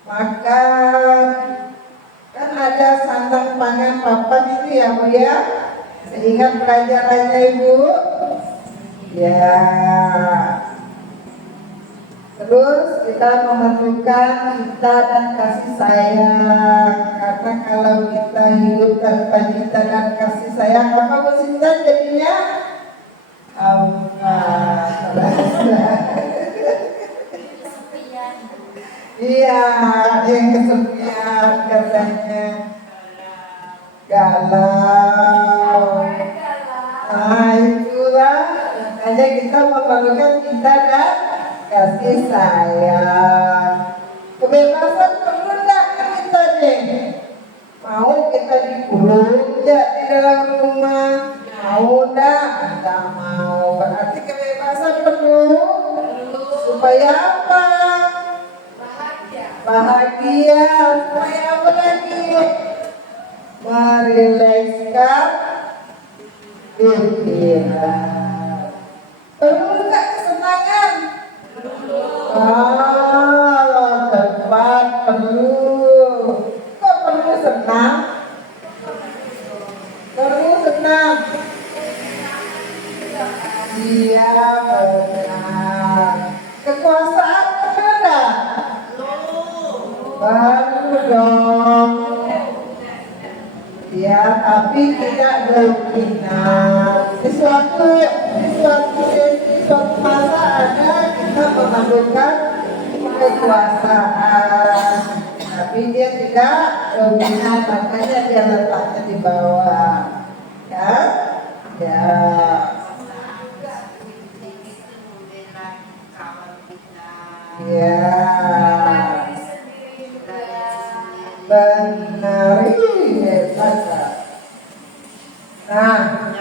makan. Kan ada sandang pangan papan itu ya Bu ya. Seingat pelajarannya Ibu. Ya. Terus kita memerlukan cinta dan kasih sayang. Karena kalau kita hidup tanpa cinta dan kasih sayang, apa Bu Sinta jadinya? Hampa. Iya, ada yang kesepian katanya, galau. Nah itulah, makanya kita memerlukan cinta dan kasih sayang. Kebebasan perlu enggak kita nih? Mau kita dikurung ya di dalam rumah? Mau enggak mau. Berarti kebebasan perlu. Supaya apa? Bahagia. Supaya apa lagi? Merilekskan pikiran. Perlu enggak kesenangan? Kalau tepat perlu. Kok perlu senang? Perlu senang. Iya benar. Kekuasaan ada? Baru dong. Ya, tapi tidak dominan. Di suatu masa ada kita memerlukan kekuasaan, tapi dia tidak dominan, makanya dia letaknya di bawah. Ya, ya. Ya, benar ini hebat. Nah,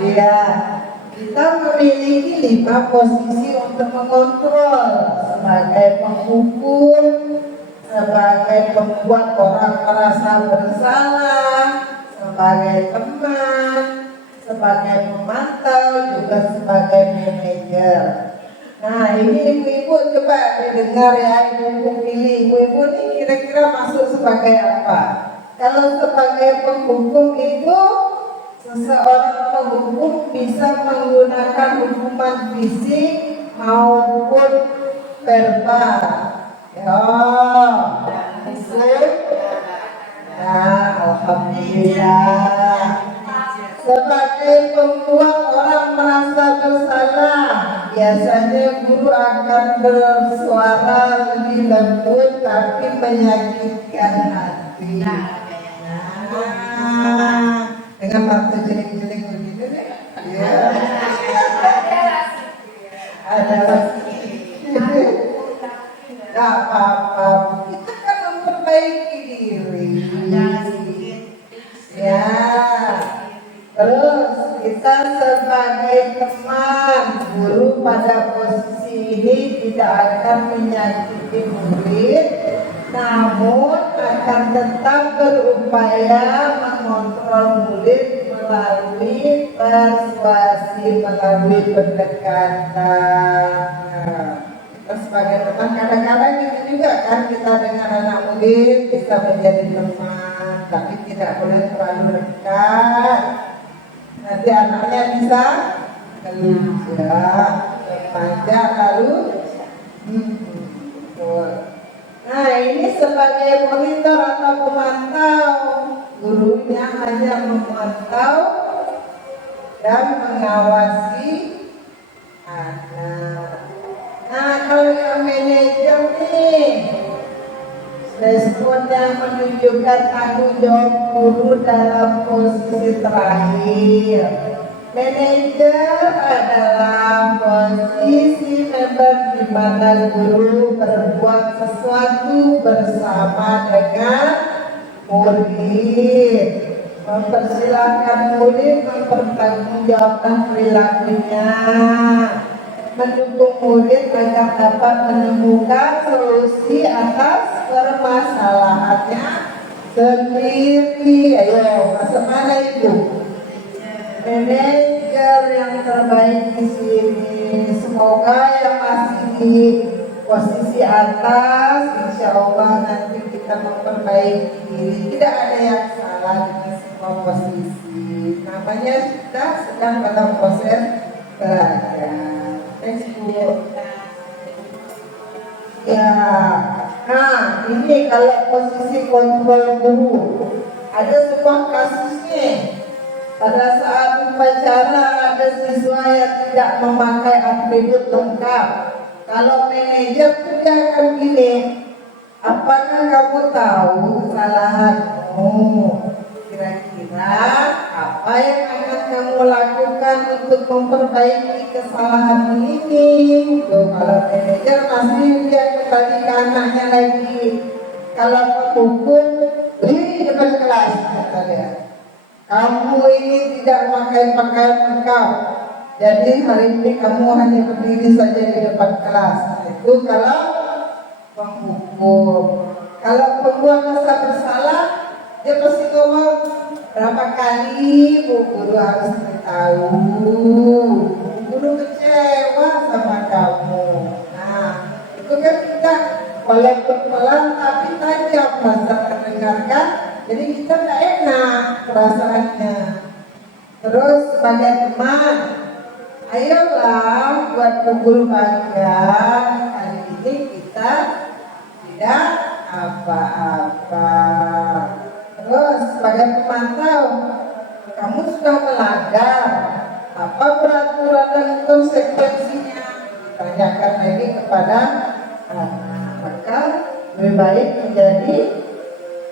iya, kita memiliki 5 posisi untuk mengontrol sebagai penghukum, sebagai pembuat orang merasa bersalah, sebagai teman, sebagai pemantau, juga sebagai manajer. Nah, ini ibu-ibu coba didengar ya, ibu-ibu pilih. Ibu-ibu ini kira-kira masuk sebagai apa? Kalau sebagai penghukum itu, seseorang penghukum bisa menggunakan hukuman fisik maupun verbal. Ya, fisik. Nah, alhamdulillah. Sebagai pembuat orang merasa bersalah, biasanya guru akan bersuara lebih lembut tapi menyakitkan hati. Dengan mata jeling-jeling begitu deh. Ya. Ada nggak apa-apa. Kita kan memperbaiki diri. Ya. Terus kita sebagai teman guru pada posisi ini tidak akan menyakiti murid, namun akan tetap berupaya mengontrol murid melalui persuasi, melalui pendekatan. Kita sebagai teman kadang-kadang gitu juga kan, kita dengan anak murid bisa menjadi teman, tapi tidak boleh terlalu dekat. Nanti anaknya bisa keluar, remaja lalu. Nah, ini sebagai monitor atau pemantau, gurunya hanya memantau dan mengawasi anak. Nah, kalau yang manajer nih, responnya menunjukkan tanggung jawab guru dalam posisi terakhir. Manajer adalah posisi member di mana guru berbuat sesuatu bersama dengan murid, mempersilahkan murid mempertanggungjawabkan perilakunya, mendukung murid agar dapat menemukan solusi atas permasalahannya sendiri. Ayo, masuk mana itu? Manajer yang terbaik di sini. Semoga yang masih di posisi atas, insya Allah nanti kita memperbaiki diri. Tidak ada yang salah dengan semua posisi. Namanya kita sedang dalam proses belajar. Ya, nah ini kalau posisi kontrol guru, ada sebuah kasusnya. Pada saat upacara ada siswa yang tidak memakai atribut lengkap. Kalau manajer dia akan gini, apakah kamu tahu kesalahanmu? Kira-kira apa apa yang akan kamu lakukan untuk memperbaiki kesalahan ini? Tuh, kalau manajer pasti dia kembali ke anaknya lagi. Kalau penghukum, berdiri di depan kelas, kata dia. Kamu ini tidak pakai pakaian lengkap, jadi hari ini kamu hanya berdiri saja di depan kelas. Itu kalau penghukum. Kalau pembuat rasa bersalah, dia pasti ngomong, berapa kali Bu Guru harus beritahu, Bu Guru kecewa sama kamu. Nah, itu kan kita walaupun pelan tapi tajam bahasa mendengarkan, jadi kita nggak enak perasaannya. Terus sebagai teman, ayolah buat Bu Guru bangga, kali ini kita tidak apa-apa. Terus sebagai pemantau, kamu sudah melanggar apa peraturan dan konsekuensinya? Tanyakan lagi kepada anak. Maka lebih baik menjadi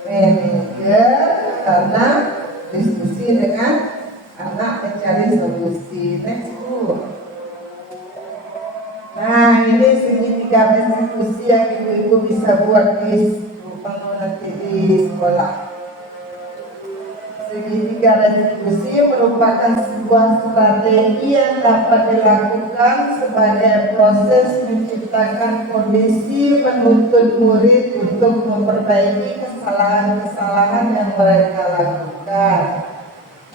manajer karena diskusi dengan anak mencari solusi. Next Bu. Nah, ini segitiga diskusi yang ibu-ibu bisa buat di rumah nanti di sekolah. Segitiga diskusi merupakan sebuah strategi yang dapat dilakukan sebagai proses menciptakan kondisi menuntut murid untuk memperbaiki kesalahan-kesalahan yang mereka lakukan.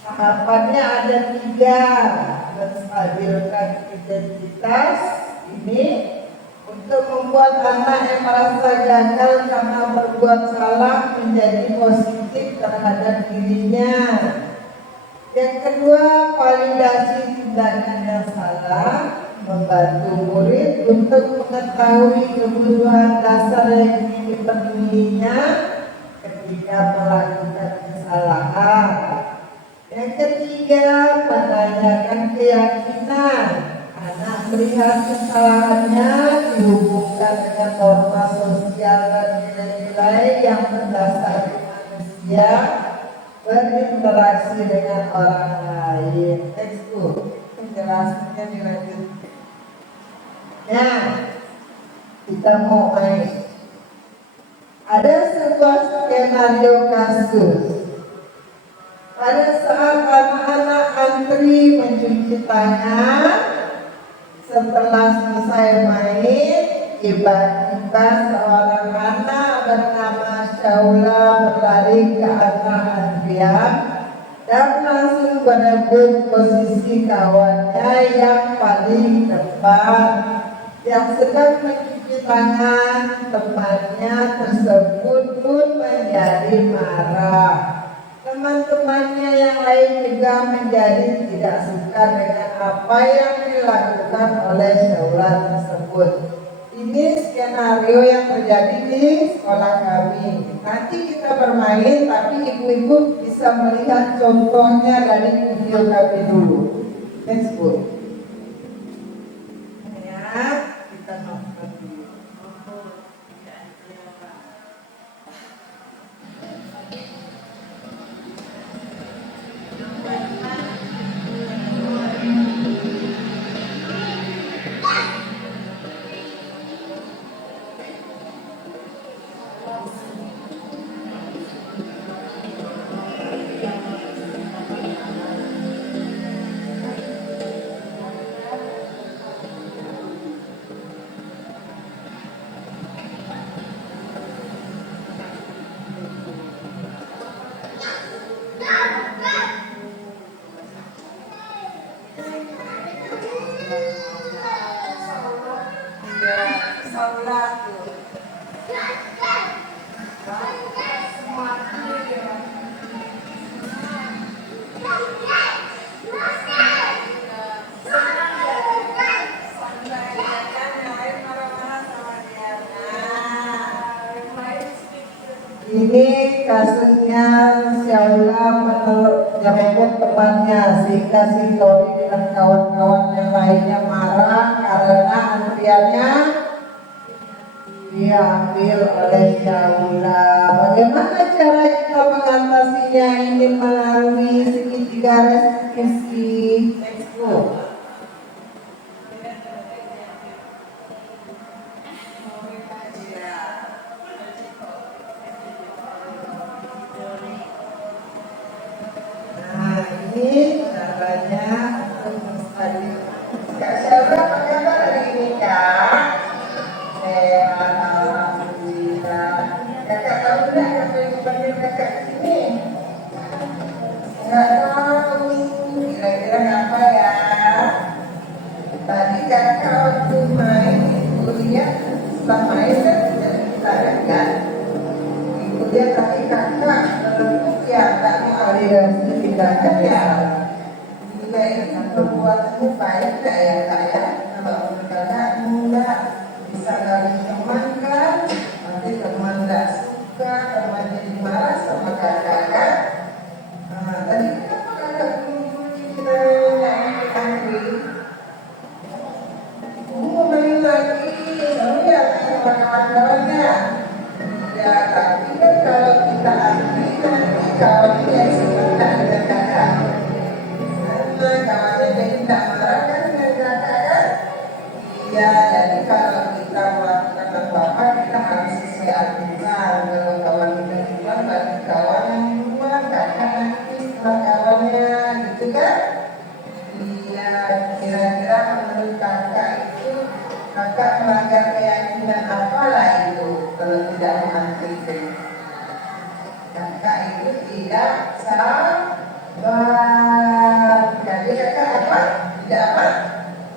Tahapannya ada 3: menstabilkan identitas ini untuk membuat anak yang merasa gagal karena berbuat salah menjadi positif terhadap dirinya. Yang kedua, validasi tindakan yang salah, membantu murid untuk mengetahui kebutuhan dasar yang ingin dipenuhinya ketika melakukan kesalahan. Yang ketiga, menanyakan keyakinan. Anak melihat kesalahannya dihubungkan dengan norma sosial dan nilai-nilai yang mendasari manusia berinteraksi dengan orang lain. Next Bu, penjelasannya dilanjut. Nah, kita mau main. Ada sebuah skenario kasus. Pada saat anak-anak antri mencuci tangan, setelah selesai main, tiba-tiba seorang anak bernama Syaula berlari ke arah antrian dan langsung berebut posisi kawannya yang paling depan yang sedang mencuci tangan. Temannya tersebut pun menjadi marah. Teman-temannya yang lain juga menjadi tidak suka dengan apa yang dilakukan oleh Syaula tersebut. Ini skenario yang terjadi di sekolah kami. Nanti kita bermain, tapi ibu-ibu bisa melihat contohnya dari video kami dulu. Next Bu. Ya, kita nonton dulu. Ini kasusnya Syaula menyerobot temannya sehingga si Tori dan kawan-kawan yang lainnya marah karena antriannya diambil oleh Syaula. Bagaimana cara kita mengatasinya? Ini melalui segitiga restitusi. Let's go. Nah, ini caranya untuk menstabilkan. Kak Syaula, apa kabar hari ini, Kak? Sehat, alhamdulillah. Kakak tahu nggak apa yang dipanggil kakak ini? Nggak tahu. Kira-kira apa ya? Tadi kakak waktu main ibu lihat, setelah main kan tidak bisa kan? Ibu lihat tapi kakak menentuk ya tak mau aliransi tindakan ya. Dia ini perbuatanmu baik tak ya kak ya? Kalau menurut kakak enggak. Bisa lagi teman kan, nanti teman tidak suka, teman jadi marah sama kakak kan. Tadi kenapa kakak bunyi-bunyi kita angry? Mau main lagi, kamu ya sama kawan-kawannya. Ya tapi kan kalau kita angry nanti kawannya yang sebentar dengan kakak. Karena kawannya jadi tak marah kan dengan kakak kan. Iya, jadi kalau kita melakukan apa-apa kita harus sesuai aturan. Kalau kawan kita duluan, bagi kawan yang duluan, kakak nanti setelah kawannya, gitu kan? Iya, kira-kira menurut kakak itu, kakak melanggar keyakinan apalah itu kalau tidak mengantri? Kakak itu tidak sabar. Jadi kakak apa? Tidak apa?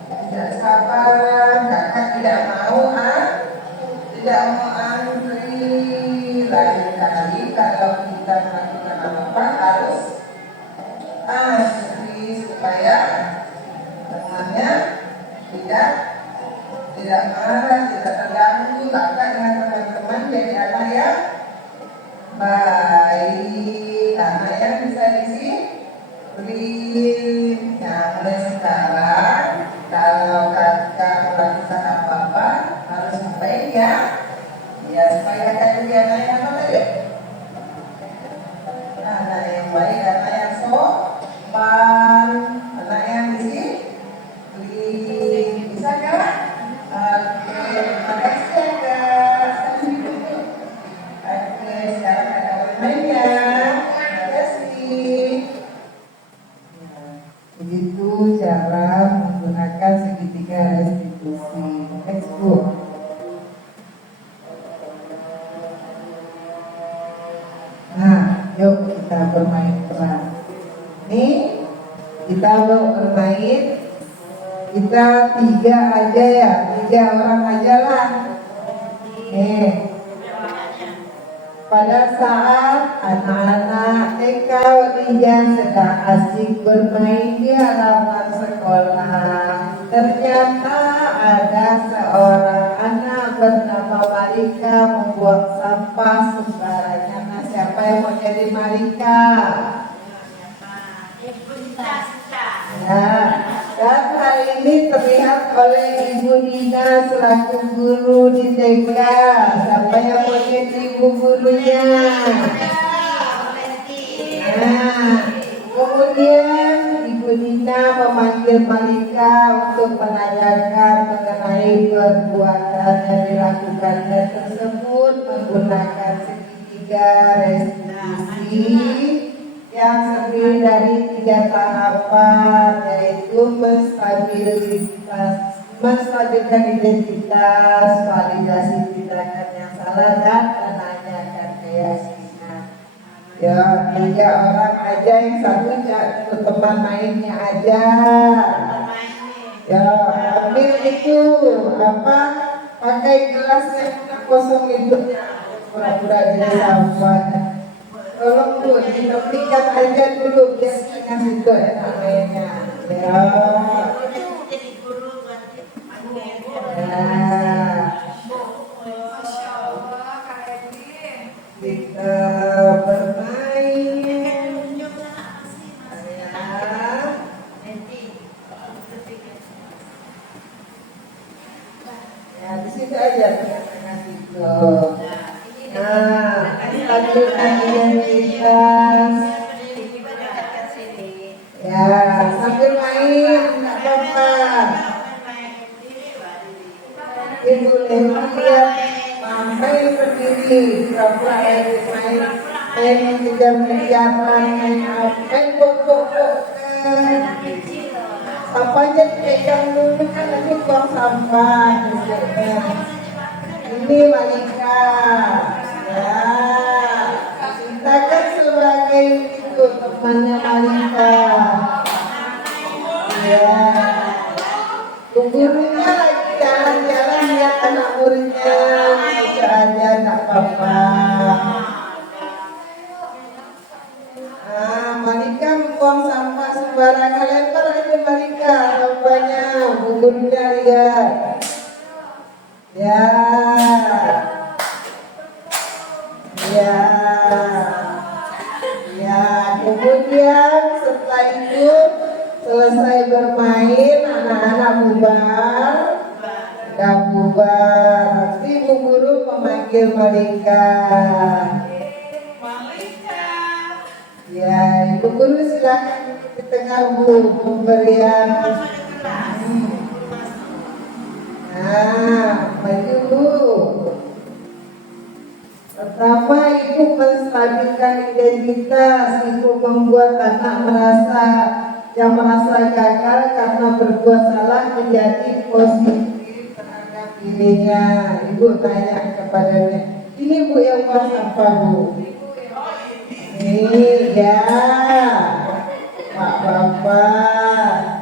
Tidak sabar, kakak tidak mau antri. Lain kali kalau kita melakukan apa harus antri supaya temannya tidak marah, tidak terganggu. Kakak dengan teman-teman jadi anak yang baik, anak yang bisa disiplin. Nah, mulai sekarang kalau kakak melakukan apa-apa harus baik ya. Ya supaya kakak jadi anak yang apa tadi? Anak yang baik, anak yang sopan, anak yang disiplin. Bisa kan? Oke, terima kasih ya kak. Oke, sekarang kakak bermain ya. Terima kasih. Begitu cara menggunakan segitiga restitusi. Let's go. Nah, yuk kita bermain peran. Nih, kita mau bermain. Kita 3 aja ya, 3 orang aja lah. Nih. Pada saat anak-anak Eka Wadija sedang asik bermain di halaman sekolah, ternyata ada seorang anak bernama Marika membuang sampah sembarangan. Nah, siapa yang mau jadi Marika? Nah, dan hal ini terlihat oleh Ibu Nina selaku guru di TK. Siapa yang mau jadi ibu gurunya? Nah, kemudian Ibu Nina memanggil Malika untuk menanyakan mengenai perbuatan yang dilakukannya tersebut menggunakan segitiga restitusi yang terdiri dari 3 tahapan, yaitu menstabilkan identitas, validasi tindakan yang salah, dan menanyakan keyakinan. Ya, 3 orang aja, yang satu teman mainnya aja. Ya, ambil itu apa? Pakai gelas yang kosong itu, pura-pura jadi sampah. Tolong Bu, ditepikan aja dulu biar ngasih itu enak mainnya. Ya. Nah, kita bermain. Ya, di situ aja ngasih. Tuh. Nah, selanjutnya identitas. Ya, sambil main, nggak apa-apa. Ibu lihat sampai berdiri, pura-pura main kejar-kejaran, main pokok-pokok. Sampahnya dipegang dulu kan nanti buang sampah. Ini Malika, ya, kita kan sebagai itu temannya Malika, ya. Gurunya lagi jalan-jalan ya anak muridnya, bisa aja nggak apa-apa. Malika buang sampah sembarangan, lempar aja Malika sampahnya, gurunya lihat. Ya, ya, ya. Kemudian setelah itu selesai bermain, anak-anak bubar, dan bubar. Nanti Bu Guru memanggil Malika. Ya, Ibu Guru silakan di tengah Bu pemberian. Nah, maju Bu. Pertama, Ibu menstabilkan identitas. Ibu membuat anak merasa gagal karena berbuat salah menjadi positif terhadap dirinya. Ibu tanya kepadanya, ini Bu yang buat sampah Bu? Ini ya, Pak Bapak.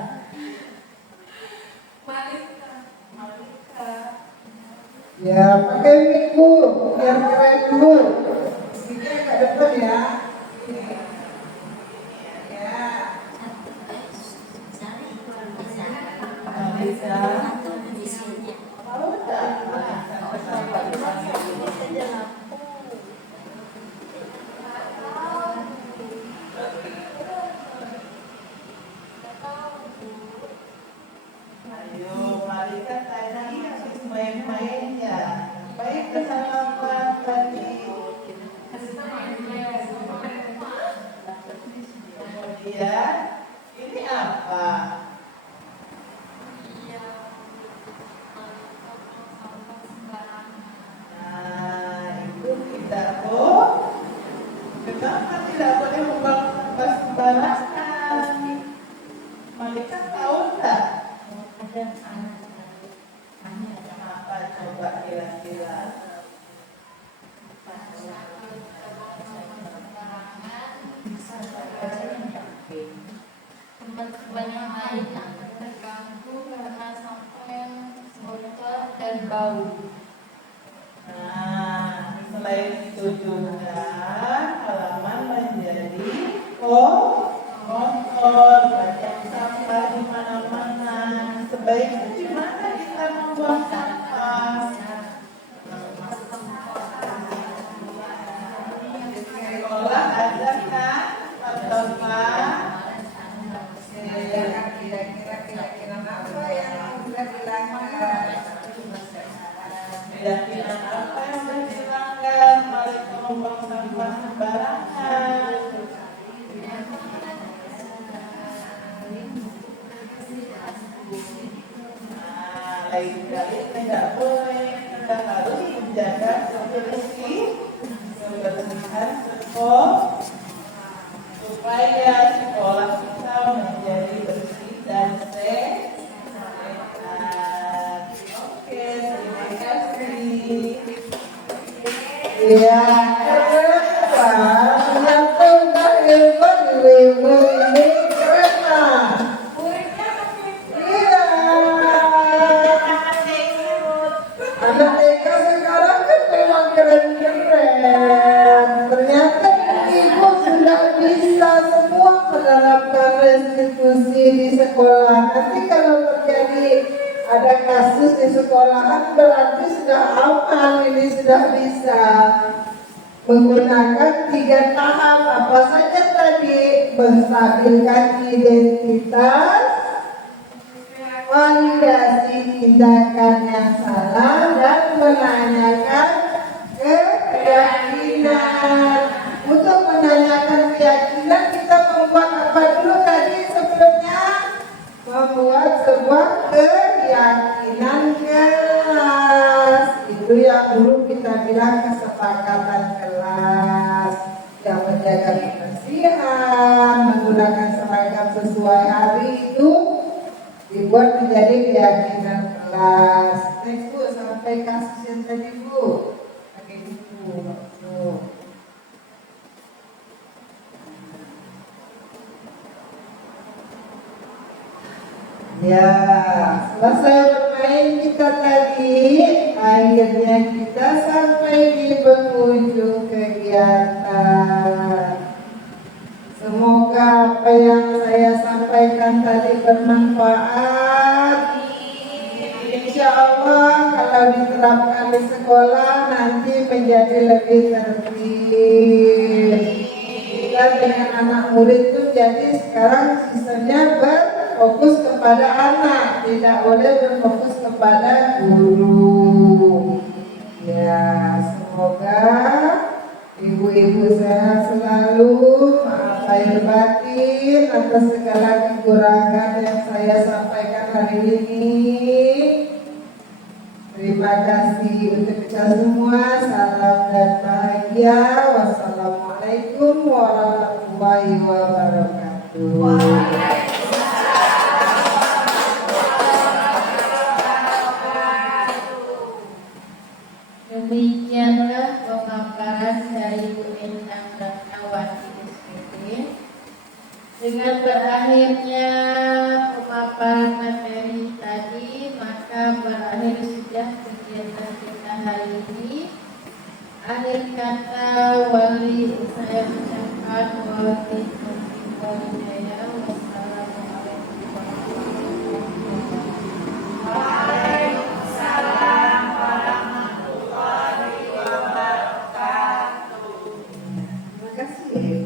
Ya, pakai mic Bu, biar keren dulu. Ini agak depan ya. Ya. Bisa. Mau enggak? Ayo, Malika tadi habis main-main ya. Baik bersama tadi. Kemudian ini apa? Nah, itu tidak boleh. Kenapa tidak boleh membuang sampah sembarangan? Malika tahu enggak? Apa coba kira-kira? Teman-teman yang lain akan terganggu karena sampah yang kotor dan bau. Nah, selain itu juga halaman menjadi kotor, banyak sampah di mana-mana. Sebaiknya di mana kita membuang sampah? Di sekolah ada kan ataukah? Kira-kira apa yang sudah dilanggar? Keyakinan apa yang sudah dilanggar? Mereka membuang sampah sembarangan. Nah, lain kali tidak boleh. Kita harus menjaga kebersihan sekolah supaya sekolah kita menjadi bersih dan sehat. Oke, terima kasih. Ya, kenapa? Kenapa enggak ilmu ini keren lah. Iya. Anak TK sekarang kan memang keren-keren. Ternyata ibu sudah bisa semua menerapkan restitusi di sekolah. Nanti kalau terjadi ada kasus di sekolahan berarti sudah aman, ini sudah bisa menggunakan 3 tahap apa saja tadi: menstabilkan identitas, validasi tindakan yang salah, dan menanyakan keyakinan. Untuk menanyakan keyakinan kita membuat apa dulu tadi sebelumnya? Membuat sebuah keyakinan kelas. Itu yang dulu kita bilang kesepakatan kelas. Yang menjaga kebersihan, menggunakan seragam sesuai hari itu dibuat menjadi keyakinan kelas. Next Bu, sampai kasus yang tadi Bu. Pakai buku. Tuh. Ya, selesai bermain kita tadi, akhirnya kita sampai di penghujung kegiatan. Semoga apa yang saya sampaikan tadi bermanfaat. Insya Allah kalau diterapkan di sekolah nanti menjadi lebih tertib. Kita dengan anak murid itu jadi sekarang sistemnya berfokus kepada anak, tidak boleh berfokus kepada guru. Ya, semoga ibu-ibu sehat selalu, maaf lahir batin atas segala kekurangan yang saya sampaikan hari ini. Terima kasih untuk kita semua. Salam dan bahagia. Wassalamualaikum warahmatullahi wabarakatuh. Demikianlah pemaparan dari Bu Endang dan kawan di SPT. Dengan berakhirnya pemaparan materi tadi, maka berakhir sudah kegiatan kita hari ini. Akhir kata wali saya ucapkan wali hidayah. Wassalamualaikum warahmatullahi wabarakatuh. Terima kasih.